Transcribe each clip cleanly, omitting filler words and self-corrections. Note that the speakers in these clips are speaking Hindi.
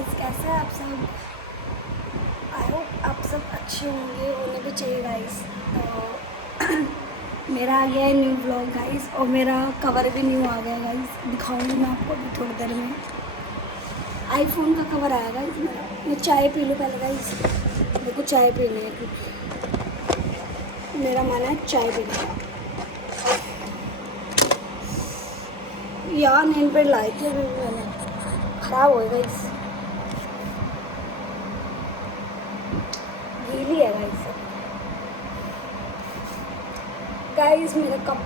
गाइस, कैसे हैं आप सब। आई होप आप सब अच्छे होंगे, होने भी चाहिए गाइस। तो मेरा आ गया है न्यू ब्लॉग गाइस, और मेरा कवर भी न्यू आ गया गाइस। दिखाऊंगी मैं आपको अभी थोड़ी देर में। आईफोन का कवर आया गाइस मेरा। मैं चाय पी लूँ पहले गाइस, मेरे को चाय पीनी है क्योंकि मेरा मन है चाय पीने का। यार नेल पेंट लाई थी अभी मैंने, ख़राब हो गई गाइस, गीली है गाइस। गाइस मेरा cup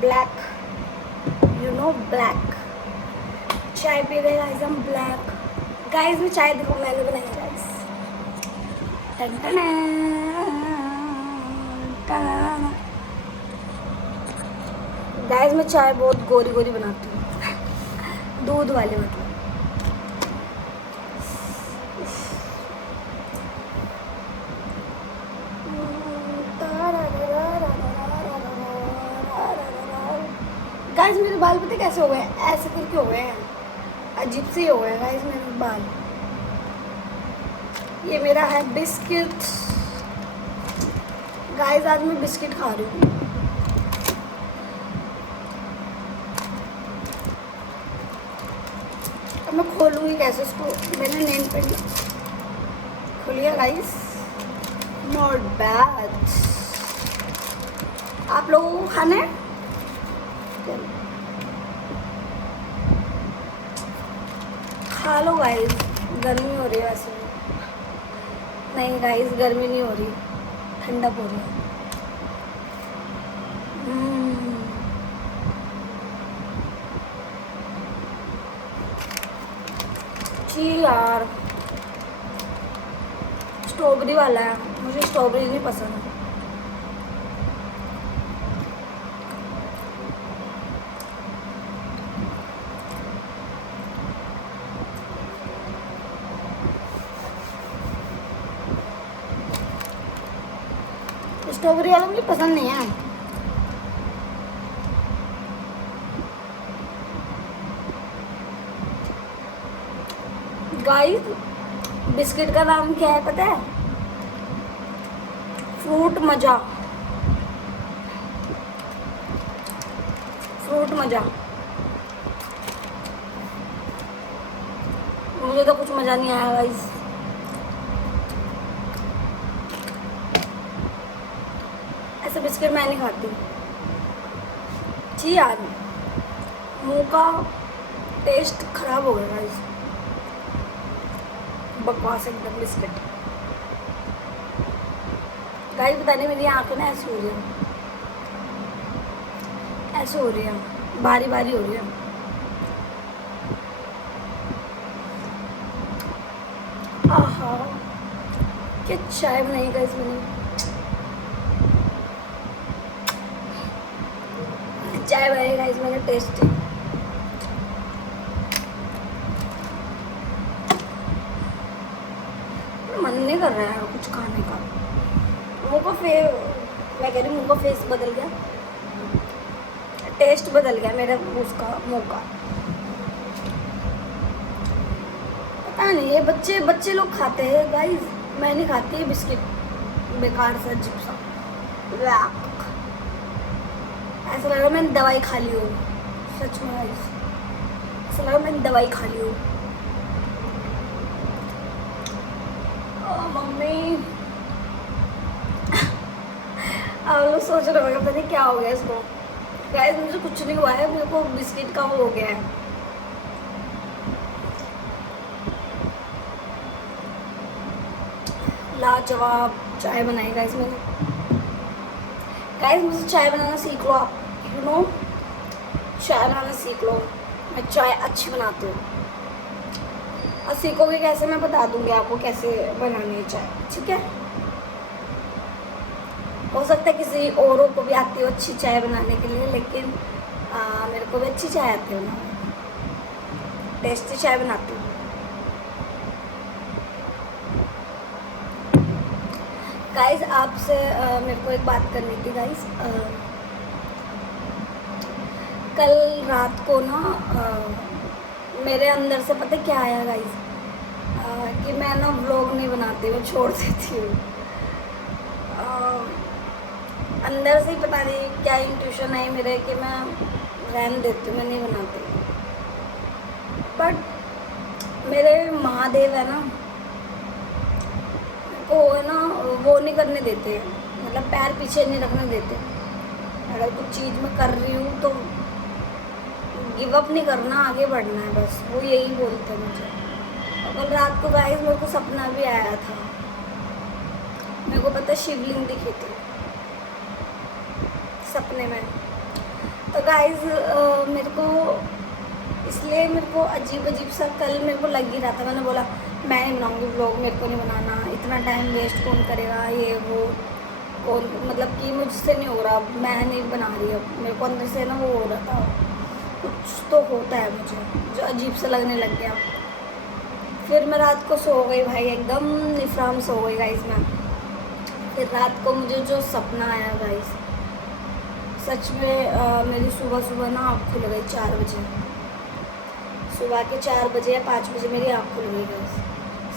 black, you know black, चाय पी रहे गाइस हम ब्लैक। गाइस मैं चाय देखो मैंने बनाई है गाइस। टन टन टन। गाइस मैं चाय बहुत गोरी गोरी बनाती हूँ दूध वाली मतलब। गाइस मेरे बाल पता कैसे हो गए हैं, ऐसे करके हो गए हैं, अजीब से हो गए हैं गाइस मेरे बाल। ये मेरा है बिस्किट गाइस, आज मैं बिस्किट खा रही हूँ। अब मैं खोलूँगी कैसे इसको। मैंने नेल पेंट खोल लिया गाइस, नॉट बैड। आप लोगों को खाना है? खा लो गाइस, गर्मी हो रही है वैसे भी। नहीं गाइस गर्मी नहीं हो रही, ठंडक हो रही है। जी यार स्ट्रॉबेरी वाला है, मुझे स्ट्रॉबेरी नहीं पसंद है। स्ट्रॉबेरी वाला मुझे पसंद नहीं है। गाइस बिस्किट का नाम क्या है पता है? फ्रूट मजा, फ्रूट मजा। मुझे तो कुछ मजा नहीं आया गाइस। ऐसे बिस्किट मैं नहीं खाती जी यार, मुंह का टेस्ट खराब हो गया गाइस, बकवास एकदम बिस्किट। गाइस पता नहीं मेरी आंखें ना ऐसी हो रही है, ऐसे हो रही है, बारी बारी हो रही है। आहा क्या चाय बनाई गाइस मैंने, चाय बनाई गाइस मैंने टेस्टी। मन नहीं कर रहा है कुछ खाने का। मुँह का मैं कह रही हूँ मुँह का फेस बदल गया, टेस्ट बदल गया मेरा उसका मुँह का। पता नहीं ये बच्चे बच्चे लोग खाते हैं गाइस, मैं नहीं खाती है बिस्किट, बेकार सा अजीब सा। ऐसा लग रहा मैंने दवाई खा ली हो, सच में गाइस ऐसा लग रहा मैंने दवाई खा ली हो। मम्मी आप लोग सोच रहे होंगे पता नहीं क्या हो गया इसको। गाइस मुझे कुछ नहीं हुआ है, मेरे को बिस्किट का वो हो गया है। लाजवाब चाय बनाई गाइस मैंने। गाइस मुझे चाय बनाना सीख लो आप, यू नो चाय बनाना सीख लो। मैं चाय अच्छी बनाती हूँ, और सीखोगे कैसे मैं बता दूंगी आपको कैसे बनानी है चाय, ठीक है? हो सकता है किसी औरों को भी आती हो अच्छी चाय बनाने के लिए, लेकिन मेरे को भी अच्छी चाय आती है बनाने, टेस्टी चाय बनाती हूँ। गाइस आपसे मेरे को एक बात करनी थी गाइस। कल रात को ना मेरे अंदर से पता क्या आया गाइस, कि मैं ना व्लॉग नहीं बनाती हूँ, छोड़ देती हूँ। अंदर से ही पता नहीं क्या इंट्यूशन है मेरे कि मैं रहने देती हूँ, मैं नहीं बनाती। बट मेरे महादेव है ना, वो है ना, वो नहीं करने देते, मतलब पैर पीछे नहीं रखने देते। अगर कुछ चीज़ मैं कर रही हूँ तो गिव अप नहीं करना, आगे बढ़ना है बस, वो यही बोलते हैं मुझे। और कल रात को गाइस मेरे को सपना भी आया था, मेरे को पता शिवलिंग दिखी थी सपने में। तो गाइस मेरे को इसलिए मेरे को अजीब अजीब सा कल मेरे को लग ही रहा था। मैंने बोला मैं नहीं बनाऊंगी व्लॉग, मेरे को नहीं बनाना, इतना टाइम वेस्ट कौन करेगा, ये वो कौन, मतलब कि मुझसे नहीं हो रहा, मैं नहीं बना रही। अब मेरे को अंदर से ना वो हो रहा था, कुछ तो होता है मुझे जो अजीब सा लगने लग गया। फिर मैं रात को सो गई भाई, एकदम निफराम सो गई गाइस मैं। फिर रात को मुझे जो सपना आया गाइस, सच में मेरी सुबह सुबह ना आँख खुल गई 4 बजे, सुबह के 4 बजे या 5 बजे मेरी आँख खुल गई गाइस।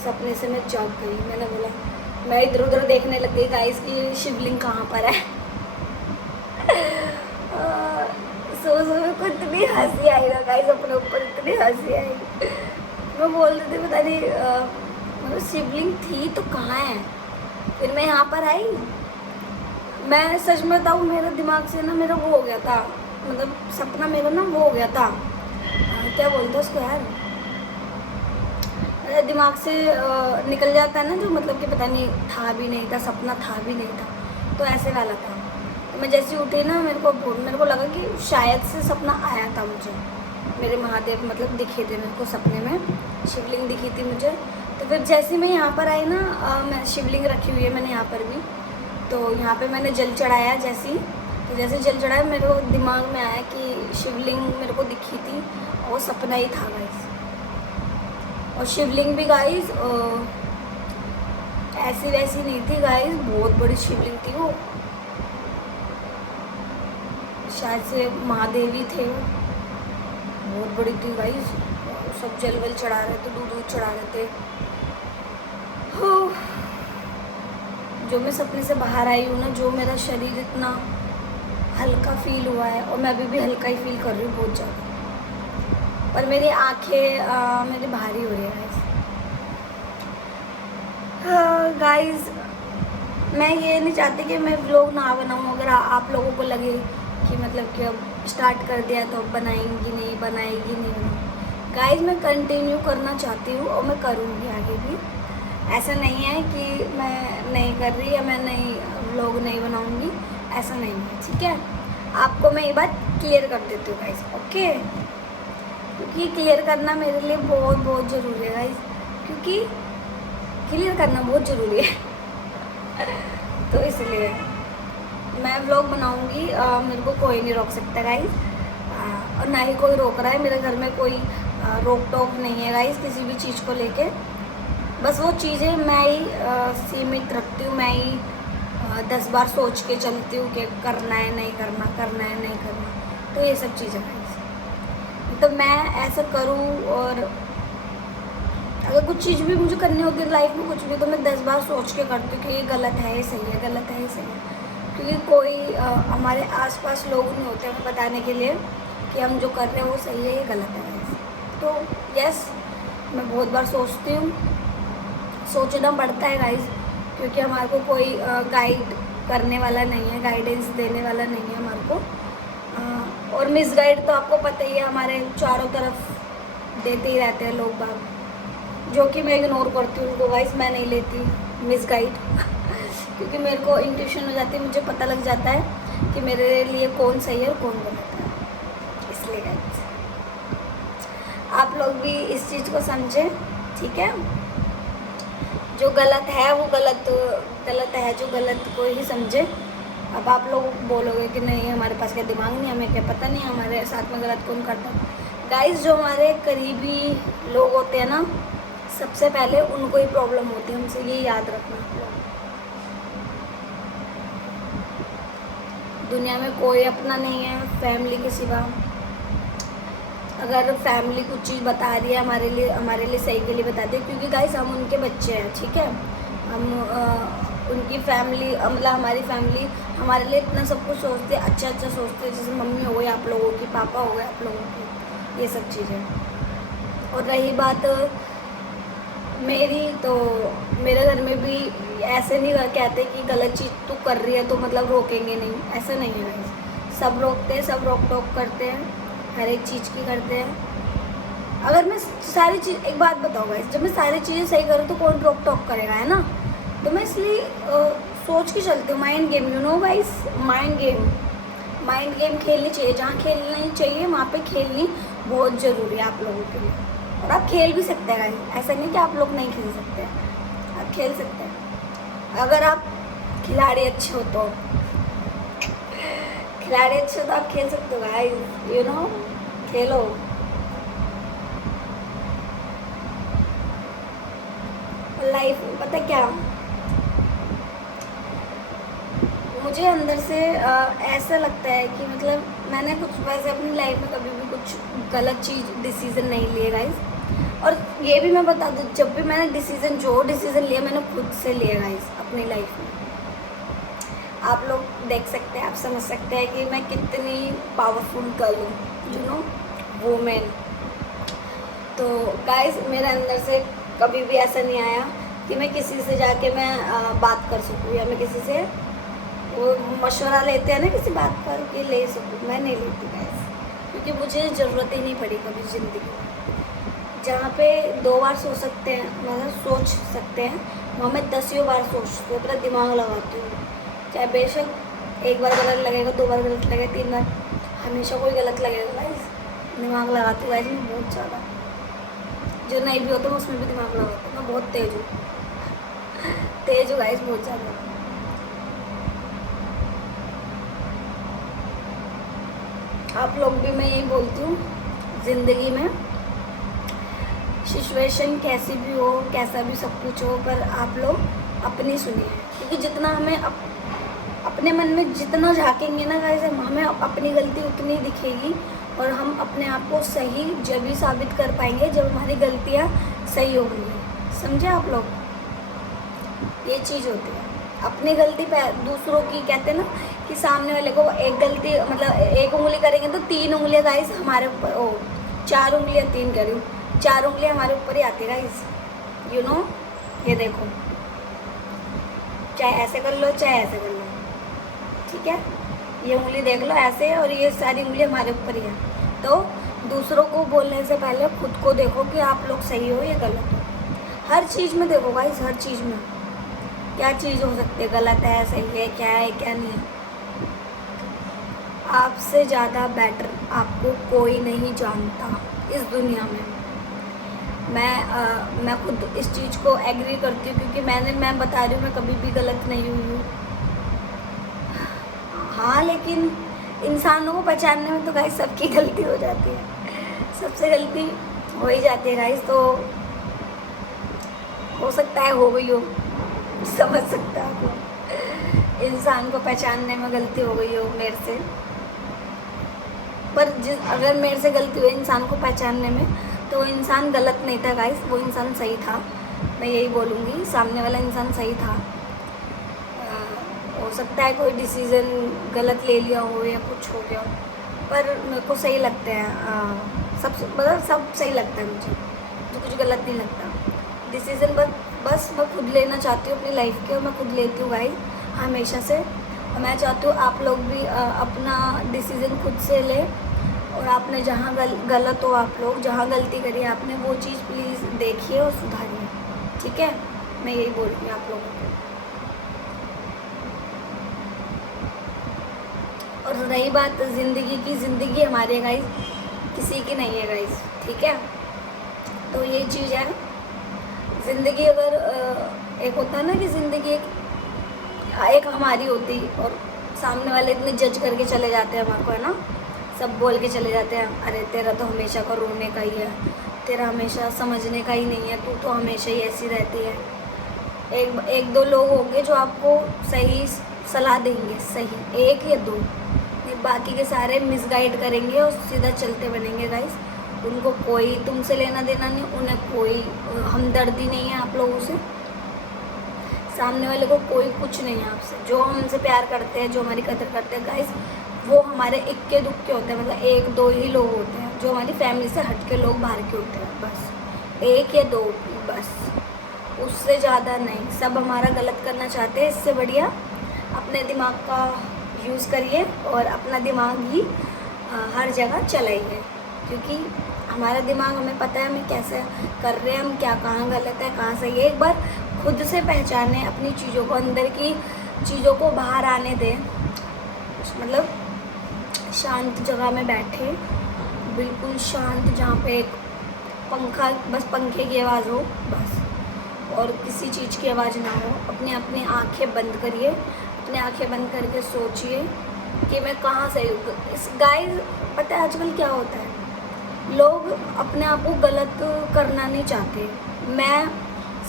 सपने से मैं जाग गई। मैंने बोला, मैं इधर उधर देखने लग गई गाइस कि शिवलिंग कहाँ पर है। सो मेरे को इतनी हंसी आई ना गाइस, अपने ऊपर इतनी हंसी आई। मैं बोल रही थी पता नहीं मतलब शिवलिंग थी तो कहाँ है। फिर मैं यहाँ पर आई, मैं सच में बताऊँ मेरे दिमाग से ना मेरा वो हो गया था, मतलब सपना मेरा ना वो हो गया था, क्या बोलते हैं उसको यार, मेरे दिमाग से निकल जाता है ना जो, मतलब कि पता नहीं था भी नहीं था, सपना था भी नहीं था, तो ऐसे वाला था। तो मैं जैसे उठी ना मेरे को लगा कि शायद से सपना आया था मुझे, मेरे महादेव मतलब दिखे थे मेरे को सपने में, शिवलिंग दिखी थी मुझे। तो फिर जैसे मैं यहाँ पर आई ना, मैं शिवलिंग रखी हुई है मैंने यहाँ पर भी, तो यहाँ पे मैंने जल चढ़ाया तो जैसे जल चढ़ाया मेरे को दिमाग में आया कि शिवलिंग मेरे को दिखी थी और वो सपना ही था गाइस। और शिवलिंग भी गाइस ऐसी वैसी नहीं थी गाइस, बहुत बड़ी शिवलिंग थी वो, शायद से महादेवी थे वो, बहुत बड़ी थी गाइस। सब जल वल चढ़ा रहे थे, दूध चढ़ा रहे थे। जो मैं सपने से बाहर आई हूँ ना, जो मेरा शरीर इतना हल्का फील हुआ है, और मैं अभी भी हल्का ही फील कर रही हूँ बहुत ज़्यादा, पर मेरी आँखें मेरी भारी हो रही है गाइस। मैं ये नहीं चाहती कि मैं व्लॉग ना बनाऊँ, अगर आप लोगों को लगे कि मतलब कि अब स्टार्ट कर दिया तो बनाएंगी नहीं गाइस, मैं कंटिन्यू करना चाहती हूँ और मैं करूँगी आगे भी। ऐसा नहीं है कि मैं नहीं कर रही या मैं नहीं व्लॉग नहीं बनाऊँगी, ऐसा नहीं है, ठीक है। आपको मैं ये बात क्लियर कर देती हूँ गाइस, ओके, क्योंकि क्लियर करना मेरे लिए बहुत बहुत ज़रूरी है गाइस, क्योंकि क्लियर करना बहुत ज़रूरी है। तो इसलिए मैं व्लॉग बनाऊँगी, मेरे को कोई नहीं रोक सकता गाइस, और ना ही कोई रोक रहा है। मेरे घर में कोई रोक टोक नहीं है गाइस किसी भी चीज़ को लेके, बस वो चीज़ें मैं ही सीमित रखती हूँ, मैं ही 10 बार सोच के चलती हूँ कि करना है नहीं करना, करना है नहीं करना, तो ये सब चीज़ें गाइस। तो मैं ऐसा करूँ, और अगर कुछ चीज़ भी मुझे करनी होती है लाइफ में, कुछ भी, तो मैं 10 बार सोच के करती हूँ कि ये गलत है, ये सही है, गलत है, ये सही है, क्योंकि कोई हमारे आसपास लोग नहीं होते हमें बताने के लिए कि हम जो कर रहे हैं वो सही है, ये गलत है। तो यस, मैं बहुत बार सोचती हूँ, सोचना पड़ता है गाइस, क्योंकि हमारे को कोई गाइड करने वाला नहीं है, गाइडेंस देने वाला नहीं है हमारे को। और मिस गाइड तो आपको पता ही है, हमारे चारों तरफ देते ही रहते हैं लोग बाग, जो कि मैं इग्नोर करती हूँ उनको गाइस, मैं नहीं लेती मिस गाइड। क्योंकि मेरे को इंट्यूशन हो जाती है, मुझे पता लग जाता है कि मेरे लिए कौन सही है और कौन गलत है, इसलिए गाइस आप लोग भी इस चीज़ को समझें, ठीक है। जो गलत है वो गलत है, जो गलत को ही समझे। अब आप लोग बोलोगे कि नहीं हमारे पास क्या दिमाग नहीं, हमें क्या पता नहीं हमारे साथ में गलत कौन करता है। गाइस, जो हमारे करीबी लोग होते हैं ना, सबसे पहले उनको ही प्रॉब्लम होती है, हमसे ये याद रखना आप लोग। दुनिया में कोई अपना नहीं है फैमिली के सिवा, अगर फैमिली कुछ चीज़ बता रही है हमारे लिए सही के लिए बताते हैं, क्योंकि गाइस हम उनके बच्चे हैं, ठीक है। हम उनकी फैमिली मतलब हमारी फैमिली हमारे लिए इतना सब कुछ सोचते हैं, अच्छा अच्छा सोचते हैं, जैसे मम्मी हो गई आप लोगों की, पापा हो गए आप लोगों की, ये सब चीज़ें। और रही बात मेरी, तो मेरे घर में भी ऐसे नहीं कहते कि गलत चीज़ तू कर रही है तो मतलब रोकेंगे नहीं, ऐसा नहीं है गाइस। सब रोकते हैं, सब रोक टोक करते हैं, हर एक चीज़ की करते हैं। अगर मैं सारी चीज़, एक बात बताऊँ गाइस, जब मैं सारी चीज़ें सही करूँ तो कौन रोक टोक करेगा, है ना। तो मैं इसलिए सोच के चलती हूँ, mind game, you know guys, mind game खेलनी चाहिए, जहाँ खेलनी चाहिए वहाँ पे खेलनी बहुत ज़रूरी है आप लोगों के लिए। और आप खेल भी सकते हैं गाइस, ऐसा नहीं कि आप लोग नहीं खेल सकते हैं, आप खेल सकते हैं अगर आप खिलाड़ी अच्छे हो तो। खिलाड़ी अच्छे हो तो आप खेल सकते हो guys, you know, Khelo. Life में पता क्या, मुझे अंदर से ऐसा लगता है कि मतलब मैंने कुछ वैसे अपनी लाइफ में कभी भी कुछ गलत चीज़ डिसीज़न नहीं लिए गाइस। और ये भी मैं बता दूँ, जब भी मैंने जो डिसीज़न लिया मैंने खुद से लिया गाइस अपनी लाइफ में। आप लोग देख सकते हैं, आप समझ सकते हैं कि मैं कितनी पावरफुल गर्ल हूँ, यू नो, वुमेन। तो गाइस मेरे अंदर से कभी भी ऐसा नहीं आया कि मैं किसी से जाके मैं बात कर सकूँ, या मैं किसी से वो मशवरा लेते हैं ना किसी बात पर कि ले सकूँ, मैं नहीं लेती गाइस, क्योंकि मुझे ज़रूरत ही नहीं पड़ी कभी ज़िंदगी में। जहाँ पे 2 बार सोच सकते हैं, मतलब सोच सकते हैं, वहाँ मैं 10 बार सोचती हूँ, अपना दिमाग लगाती हूँ। चाहे बेशक एक बार गलत लगेगा, 2 बार गलत लगेगा, 3 बार, हमेशा कोई गलत लगेगा गाइस। दिमाग लगाती हूँ गाइस मैं बहुत ज़्यादा, जो नहीं भी होता मैं उसमें भी दिमाग लगाती हूँ। मैं बहुत तेज़ हूँ गाइस, बहुत ज़्यादा। आप लोग भी, मैं यही बोलती हूँ, ज़िंदगी में सिचुएशन कैसी भी हो, कैसा भी सब कुछ हो, पर आप लोग अपनी सुनिए, क्योंकि जितना हमें अपने मन में जितना झाँकेंगे ना गाइस, हमें अपनी गलती उतनी दिखेगी, और हम अपने आप को सही जब भी साबित कर पाएंगे जब हमारी गलतियाँ सही होंगी। समझे आप लोग, ये चीज़ होती है। अपनी गलती पे दूसरों की, कहते हैं ना कि सामने वाले को एक गलती, मतलब एक उंगली करेंगे तो 3 उंगलियां गाइस हमारे ऊपर, 4 उंगलियां, 3 कह रही हूँ, 4 उंगलियां हमारे ऊपर ही आती है गाइस, यू नो। ये देखो, चाहे ऐसे कर लो चाहे ऐसे कर लो, ठीक है, ये उंगली देख लो ऐसे, और ये सारी उंगली हमारे ऊपर ही है। तो दूसरों को बोलने से पहले खुद को देखो कि आप लोग सही हो या गलत हो। हर चीज़ में देखो गाइस, हर चीज़ में क्या चीज़ हो सकती है, गलत है, सही है, क्या नहीं है। आपसे ज़्यादा बेटर आपको कोई नहीं जानता इस दुनिया में। मैं खुद इस चीज़ को एग्री करती हूँ, क्योंकि मैं बता रही हूँ, मैं कभी भी गलत नहीं हुई हूँ। हाँ, लेकिन इंसानों को पहचानने में तो गाइस सबकी गलती हो जाती है, सबसे गलती हो ही जाती है गाइस। तो हो सकता है हो गई हो, समझ सकते हैं आप लोग, इंसान को पहचानने में गलती हो गई हो मेरे से। पर अगर मेरे से गलती हुई इंसान को पहचानने में, तो वो इंसान गलत नहीं था गाइस, वो इंसान सही था। मैं यही बोलूँगी, सामने वाला इंसान सही था। हो सकता है कोई डिसीज़न गलत ले लिया हो या कुछ हो गया हो, पर मेरे को सही लगते हैं, सब मतलब सब सही लगता है मुझे कुछ गलत नहीं लगता। डिसीज़न बस मैं खुद लेना चाहती हूँ अपनी लाइफ के, और मैं खुद लेती हूँ गाइस हमेशा से। और मैं चाहती हूँ आप लोग भी अपना डिसीज़न खुद से लें, और आपने जहाँ गलत हो, आप लोग जहाँ गलती करी आपने, वो चीज़ प्लीज़ देखिए और सुधारिए, ठीक है। मैं यही बोलूँगी आप लोगों को। और रही बात ज़िंदगी की, ज़िंदगी हमारी है गाइस, किसी की नहीं है गाइस, ठीक है। तो ये चीज़ है, ज़िंदगी अगर एक होता है ना कि ज़िंदगी एक हमारी होती, और सामने वाले इतने जज करके चले जाते हैं हमारे को, है ना, सब बोल के चले जाते हैं, अरे तेरा तो हमेशा का रोने का ही है, तेरा हमेशा समझने का ही नहीं है, तू तो हमेशा ही ऐसी रहती है। एक दो लोग होंगे जो आपको सही सलाह देंगे, सही 1 या 2, बाकी के सारे मिसगाइड करेंगे और सीधा चलते बनेंगे गाइस। उनको कोई तुमसे लेना देना नहीं, उन्हें कोई हमदर्दी नहीं है आप लोगों से। सामने वाले को कोई कुछ नहीं है आपसे। जो हमसे प्यार करते हैं, जो हमारी कदर करते हैं गाइस, वो हमारे इक्के दुक्के होते हैं, मतलब एक दो ही लोग होते हैं जो हमारी फैमिली से हट के लोग बाहर के होते हैं, बस एक या दो, बस उससे ज़्यादा नहीं। सब हमारा गलत करना चाहते हैं। इससे बढ़िया अपने दिमाग का यूज़ करिए और अपना दिमाग ही हर जगह चलाइए, क्योंकि हमारा दिमाग, हमें पता है हमें कैसे कर रहे हैं, हम क्या, कहाँ गलत है कहाँ सही है। एक बार खुद से पहचाने अपनी चीज़ों को, अंदर की चीज़ों को बाहर आने दें, मतलब शांत जगह में बैठे, बिल्कुल शांत, जहाँ पे एक पंखा, बस पंखे की आवाज़ हो बस, और किसी चीज़ की आवाज़ ना हो। अपनी आंखें बंद करिए, अपनी आंखें बंद करके सोचिए कि मैं कहाँ से हूँ। इस गाइस, पता है आजकल क्या होता है, लोग अपने आप को गलत करना नहीं चाहते। मैं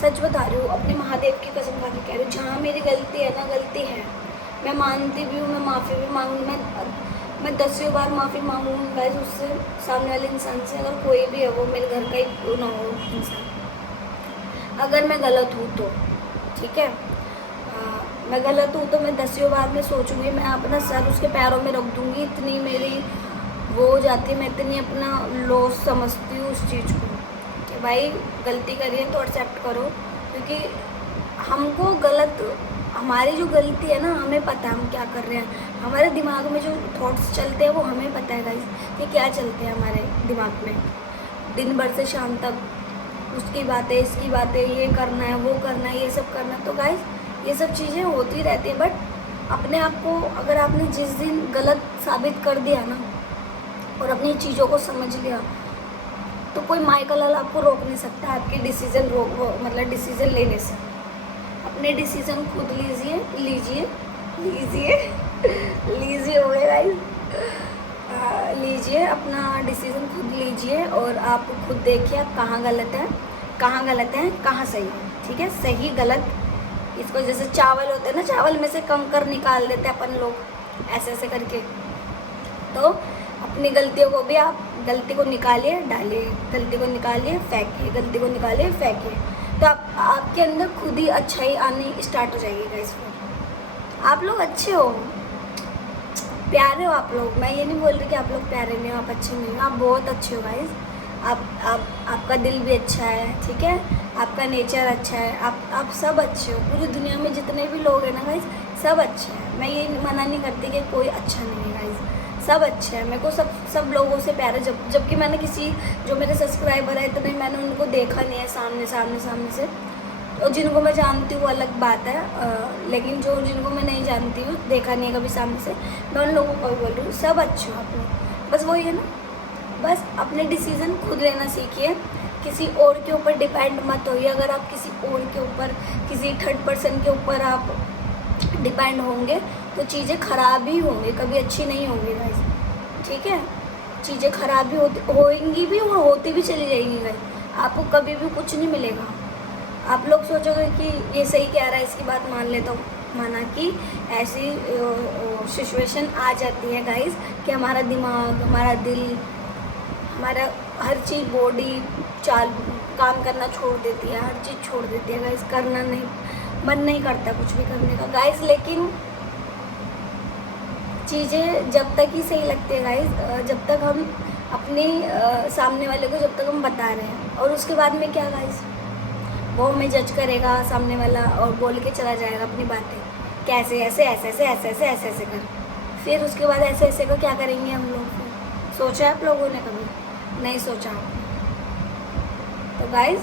सच बता रही हूँ, अपने महादेव की कसम खा के कह रही हूँ, जहाँ मेरी गलती है ना, गलती है, मैं मानती भी हूँ, मैं माफ़ी भी मांगूँ, मैं 10 बार माफ़ी मांगूँगी गाइस उससे, सामने वाले इंसान से, अगर कोई भी है, वो मेरे घर का ही क्यों ना हो इंसान, अगर मैं गलत हूँ तो ठीक है। मैं गलत हूँ तो मैं 10 बार में सोचूंगी, मैं अपना सर उसके पैरों में रख दूँगी, इतनी मेरी वो हो जाती है, मैं इतनी अपना लॉस समझती हूँ उस चीज़ को कि भाई गलती करिए तो एक्सेप्ट करो, क्योंकि हमको गलत, हमारी जो गलती है ना, हमें पता है हम क्या कर रहे हैं। हमारे दिमाग में जो थॉट्स चलते हैं वो हमें पता है गाइस कि क्या चलते हैं हमारे दिमाग में, दिन भर से शाम तक उसकी बातें, इसकी बातें, ये करना है, वो करना है, ये सब करना है। तो गाइस ये सब चीज़ें होती रहती हैं, बट अपने आप को, अगर आपने जिस दिन गलत साबित कर दिया ना और अपनी चीज़ों को समझ लिया, तो कोई माइका लाल आपको रोक नहीं सकता आपके डिसीज़न मतलब डिसीज़न लेने से। अपने डिसीज़न खुद लीजिए हो गया गाइस, लीजिए अपना डिसीज़न खुद लीजिए, और आप खुद देखिए आप कहाँ गलत है कहाँ सही है, ठीक है। सही गलत, इसको जैसे चावल होते हैं ना, चावल में से कंकर निकाल देते हैं अपन लोग ऐसे ऐसे करके। तो अपनी गलतियों को भी, आप गलती को निकालिए डालिए, गलती को निकालिए फेंकिए, गलती को निकालिए फेंकिए, तो आपके अंदर खुद ही अच्छाई आनी स्टार्ट हो जाएगी गाइस। आप लोग अच्छे हो, प्यारे हो आप लोग। मैं ये नहीं बोल रही कि आप लोग प्यारे नहीं हो, आप अच्छे नहीं हो, आप बहुत अच्छे हो गाइस। आपका दिल भी अच्छा है, ठीक है, आपका नेचर अच्छा है, आप सब अच्छे हो। पूरी दुनिया में जितने भी लोग हैं ना गाइस, सब अच्छे हैं। मैं ये मना नहीं करती कि कोई अच्छा नहीं है गाइस, सब अच्छे हैं। मेरे को सब लोगों से प्यार है, जबकि मैंने किसी, जो मेरे सब्सक्राइबर है इतने, मैंने उनको देखा नहीं है सामने से, और जिनको मैं जानती हूँ अलग बात है, लेकिन जिनको मैं नहीं जानती हूँ, देखा नहीं है कभी सामने से, मैं उन लोगों को भी बोल रही हूँ, सब अच्छे हो आप लोग। बस वही है ना, बस अपने डिसीज़न खुद लेना सीखिए, किसी और के ऊपर डिपेंड मत होइए। अगर आप किसी और के ऊपर, किसी थर्ड पर्सन के ऊपर आप डिपेंड होंगे तो चीज़ें ख़राब ही होंगी, कभी अच्छी नहीं होंगी गाइस, ठीक है। चीज़ें ख़राब भी होंगी भी और होती भी चली जाएंगी गाइस, आपको कभी भी कुछ नहीं मिलेगा। आप लोग सोचोगे कि ये सही कह रहा है, इसकी बात मान लेता हूँ, माना कि ऐसी सिचुएशन आ जाती है गाइस कि हमारा दिमाग, हमारा दिल, हमारा हर चीज़, बॉडी काम करना छोड़ देती है, हर चीज़ छोड़ देती है गाइस, करना नहीं, मन नहीं करता कुछ भी करने का गाइस। लेकिन चीज़ें जब तक ही सही लगती है गाइस, जब तक हम अपने सामने वाले को, जब तक हम बता रहे हैं, और उसके बाद में क्या गाइस, वो हमें जज करेगा सामने वाला और बोल के चला जाएगा अपनी बातें, कैसे ऐसे कर, फिर उसके बाद ऐसे का क्या करेंगे हम लोग। फिर सोचा है आप लोगों ने कभी? नहीं सोचा। तो गाइस